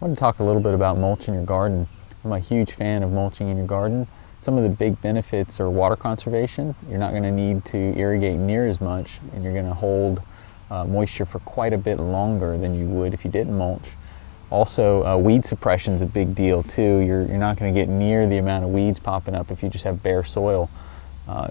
I want to talk a little bit about mulching your garden. I'm a huge fan of mulching in your garden. Some of the big benefits are water conservation. You're not going to need to irrigate near as much, and you're going to hold moisture for quite a bit longer than you would if you didn't mulch. Also, weed suppression is a big deal too. You're not going to get near the amount of weeds popping up if you just have bare soil.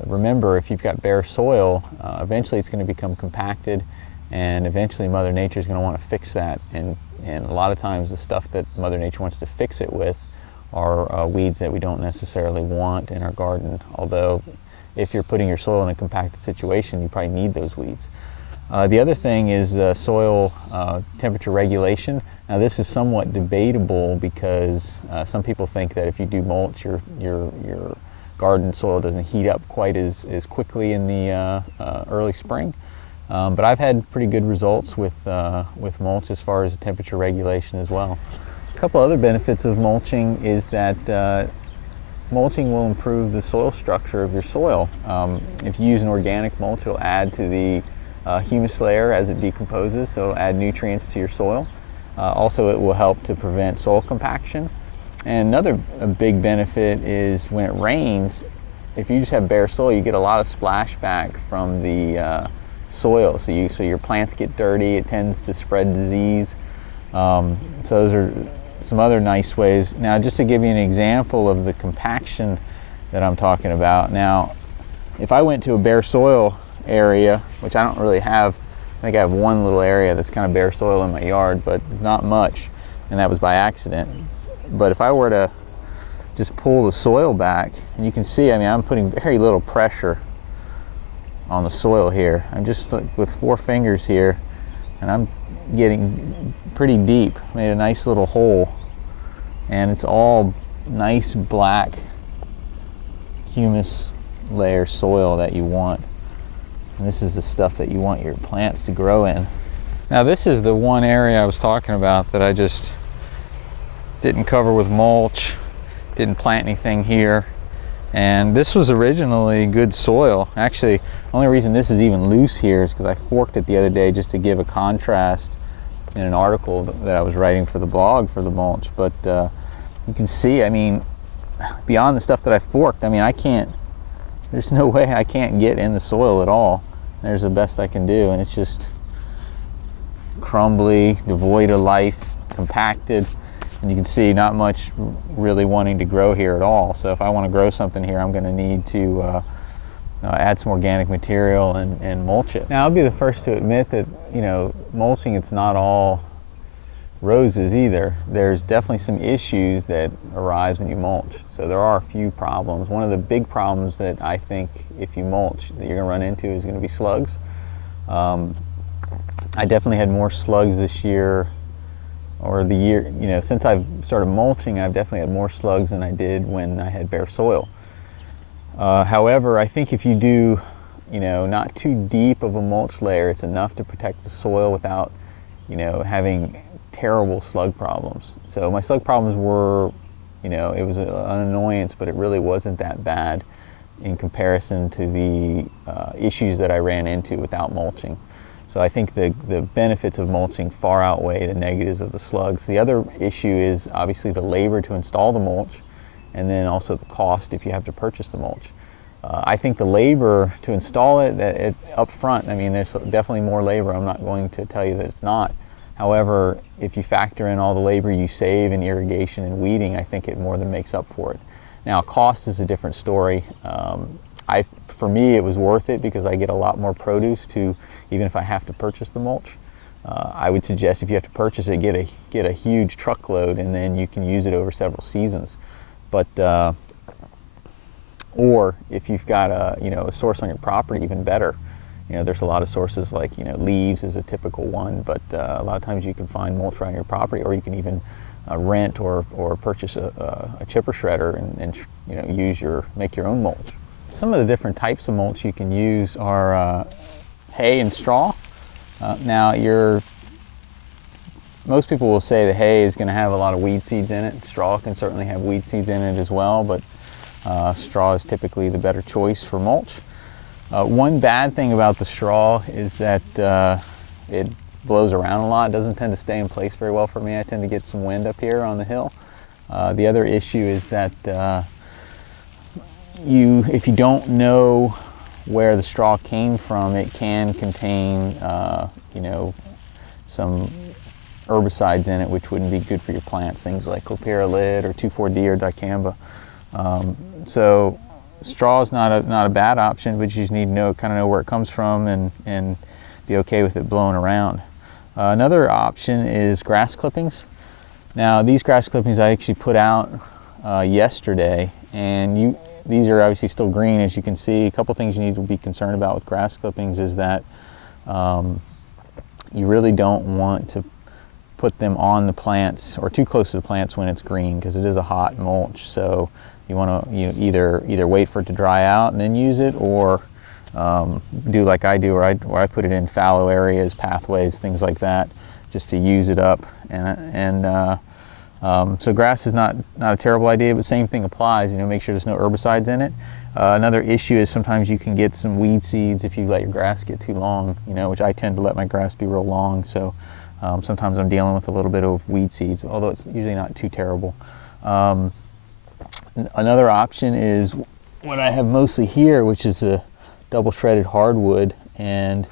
Remember, if you've got bare soil, eventually it's going to become compacted, and eventually Mother Nature is going to want to fix that. And a lot of times the stuff that Mother Nature wants to fix it with are weeds that we don't necessarily want in our garden. Although, if you're putting your soil in a compacted situation, you probably need those weeds. The other thing is soil temperature regulation. Now, this is somewhat debatable because some people think that if you do mulch, your garden soil doesn't heat up quite as quickly in the early spring. But I've had pretty good results with mulch as far as temperature regulation as well. A couple other benefits of mulching is that mulching will improve the soil structure of your soil. If you use an organic mulch, it'll add to the humus layer as it decomposes, so it'll add nutrients to your soil. Also, it will help to prevent soil compaction. And another big benefit is when it rains, if you just have bare soil, you get a lot of splashback from the soil. So your plants get dirty, it tends to spread disease. So those are some other nice ways. Now, just to give you an example of the compaction that I'm talking about. Now, if I went to a bare soil area, which I don't really have, I think I have one little area that's kind of bare soil in my yard, but not much, and that was by accident. But if I were to just pull the soil back, and you can see, I mean, I'm putting very little pressure on the soil here. I'm just with 4 fingers here, and I'm getting pretty deep. Made a nice little hole, and it's all nice black humus layer soil that you want. And this is the stuff that you want your plants to grow in. Now, this is the one area I was talking about that I just didn't cover with mulch, didn't plant anything here. And this was originally good soil. Actually, the only reason this is even loose here is because I forked it the other day just to give a contrast in an article that I was writing for the blog for the mulch. But you can see, I mean, beyond the stuff that I forked, I mean, there's no way I can't get in the soil at all. There's the best I can do, and it's just crumbly, devoid of life, compacted. And you can see not much really wanting to grow here at all. So if I want to grow something here, I'm going to need to add some organic material and mulch it. Now, I'll be the first to admit that, you know, mulching, it's not all roses either. There's definitely some issues that arise when you mulch. So there are a few problems. One of the big problems that I think if you mulch that you're going to run into is going to be slugs. I definitely had more slugs this year, or the year, you know, since I've started mulching, I've definitely had more slugs than I did when I had bare soil. However, I think if you do, you know, not too deep of a mulch layer, it's enough to protect the soil without, you know, having terrible slug problems. So my slug problems were, you know, it was an annoyance, but it really wasn't that bad in comparison to the issues that I ran into without mulching. So I think the benefits of mulching far outweigh the negatives of the slugs. The other issue is obviously the labor to install the mulch, and then also the cost if you have to purchase the mulch. I think the labor to install it up front, I mean, there's definitely more labor. I'm not going to tell you that it's not. However, if you factor in all the labor you save in irrigation and weeding, I think it more than makes up for it. Now, cost is a different story. For me, it was worth it because I get a lot more produce even if I have to purchase the mulch. I would suggest if you have to purchase it, get a huge truckload, and then you can use it over several seasons. But or if you've got a source on your property, even better. You know, there's a lot of sources like, you know, leaves is a typical one, but a lot of times you can find mulch around your property, or you can even rent or purchase a chipper shredder and you know, make your own mulch. Some of the different types of mulch you can use are hay and straw. Now, most people will say that hay is going to have a lot of weed seeds in it. Straw can certainly have weed seeds in it as well, but straw is typically the better choice for mulch. One bad thing about the straw is that it blows around a lot. It doesn't tend to stay in place very well for me. I tend to get some wind up here on the hill. The other issue is that if you don't know where the straw came from, it can contain some herbicides in it, which wouldn't be good for your plants, things like clopyralid or 2,4-D or dicamba. So straw is not a bad option, but you just need to kind of know where it comes from and be okay with it blowing around. Another option is grass clippings. Now these grass clippings I actually put out yesterday, and these are obviously still green, as you can see. A couple things you need to be concerned about with grass clippings is that you really don't want to put them on the plants or too close to the plants when it's green, because it is a hot mulch. So you want to either wait for it to dry out and then use it, or do like I do, where I put it in fallow areas, pathways, things like that, just to use it up. So grass is not a terrible idea, but same thing applies. Make sure there's no herbicides in it. Another issue is sometimes you can get some weed seeds if you let your grass get too long, which I tend to let my grass be real long. So sometimes I'm dealing with a little bit of weed seeds, although it's usually not too terrible. Another option is what I have mostly here, which is a double shredded hardwood, and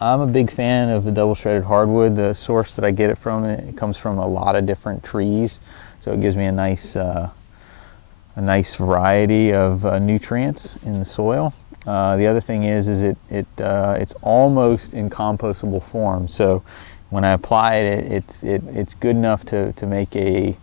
I'm a big fan of the double shredded hardwood. The source that I get it from, it comes from a lot of different trees, so it gives me a nice variety of nutrients in the soil. The other thing is it's almost in compostable form. So when I apply it, it's good enough to make a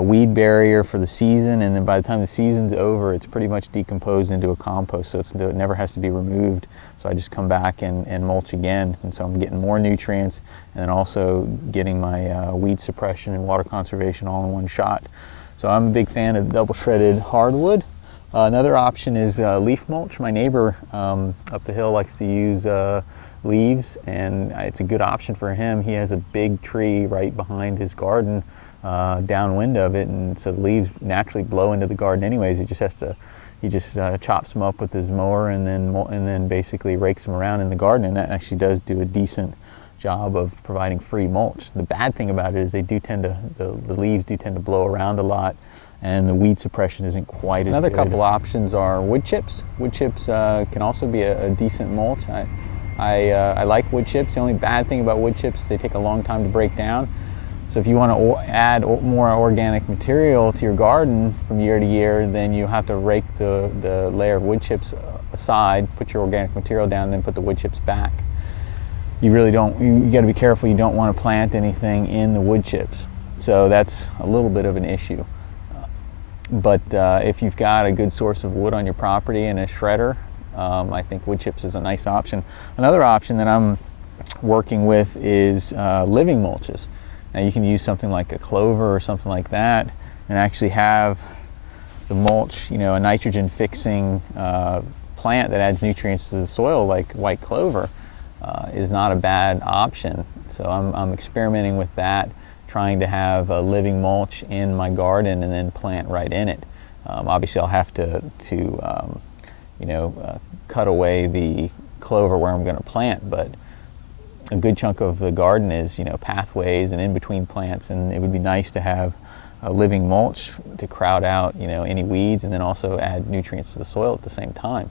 weed barrier for the season, and then by the time the season's over, it's pretty much decomposed into a compost, so it never has to be removed. So I just come back and mulch again, and so I'm getting more nutrients, and then also getting my weed suppression and water conservation all in one shot. So I'm a big fan of the double shredded hardwood. Another option is leaf mulch. My neighbor up the hill likes to use leaves, and it's a good option for him. He has a big tree right behind his garden, downwind of it, and so the leaves naturally blow into the garden anyways. He just chops them up with his mower and then basically rakes them around in the garden, and that actually does do a decent job of providing free mulch. The bad thing about it is the leaves do tend to blow around a lot, and the weed suppression isn't quite as good. Another couple options are wood chips. Wood chips can also be a decent mulch. I like wood chips. The only bad thing about wood chips is they take a long time to break down. So if you want to add more organic material to your garden from year to year, then you have to rake the layer of wood chips aside, put your organic material down, and then put the wood chips back. You really don't, you got to be careful. You don't want to plant anything in the wood chips. So that's a little bit of an issue. But if you've got a good source of wood on your property and a shredder, I think wood chips is a nice option. Another option that I'm working with is living mulches. Now you can use something like a clover or something like that, and actually have the mulch, a nitrogen fixing plant that adds nutrients to the soil, like white clover, is not a bad option. So I'm experimenting with that, trying to have a living mulch in my garden and then plant right in it. Obviously I'll have to cut away the clover where I'm going to plant, but a good chunk of the garden is pathways and in between plants, and it would be nice to have a living mulch to crowd out any weeds, and then also add nutrients to the soil at the same time.